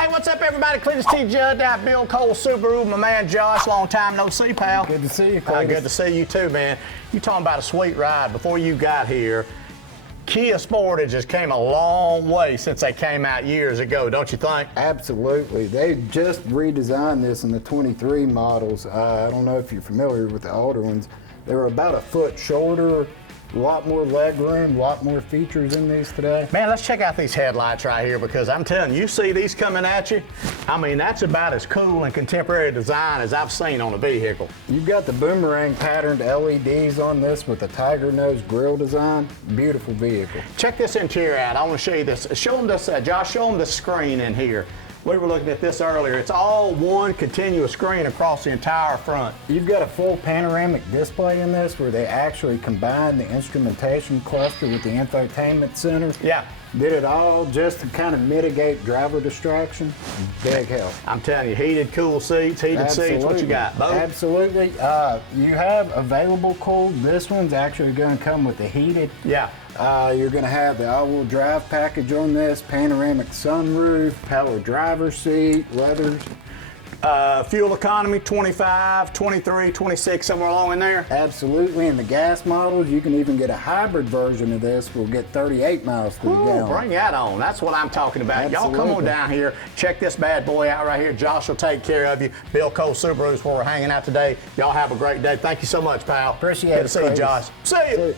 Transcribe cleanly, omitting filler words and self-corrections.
Hey, what's up, everybody? Cletus T. Judd down at Bill Cole Subaru. My man Josh, long time no see, pal. Good to see you, Cletus. Good to see you too, man. You talking about a sweet ride. Before you got here, Kia Sportage has came a long way since they came out years ago, don't you think? Absolutely. They just redesigned this in the 23 models. I don't know if you're familiar with the older ones. They were about a foot shorter, a lot more leg room, a lot more features in these today. Man, let's check out these headlights right here, because I'm telling you, you see these coming at you? I mean, that's about as cool and contemporary design as I've seen on a vehicle. You've got the boomerang patterned LEDs on this with the tiger nose grille design. Beautiful vehicle. Check this interior out. I want to show you this. Show them this, Josh, show them the screen in here. We were looking at this earlier. It's all one continuous screen across the entire front. You've got a full panoramic display in this where they actually combine the instrumentation cluster with the infotainment center. Yeah. Did it all just to kind of mitigate driver distraction. Big help. I'm telling you, heated, cool seats, heated seats. What you got, Bo? Absolutely. You have available cooled. This one's actually going to come with the heated. Yeah. You're going to have the all-wheel drive package on this, panoramic sunroof, power driver seat, leathers. Fuel economy, 25, 23, 26, somewhere along in there. Absolutely. In the gas models, you can even get a hybrid version of this. We'll get 38 miles to the gallon. Bring that on. That's what I'm talking about. Y'all come on down here. Check this bad boy out right here. Josh will take care of you. Bill Cole Subaru is where we're hanging out today. Y'all have a great day. Thank you so much, pal. Appreciate it. Good to see you, Josh. See you.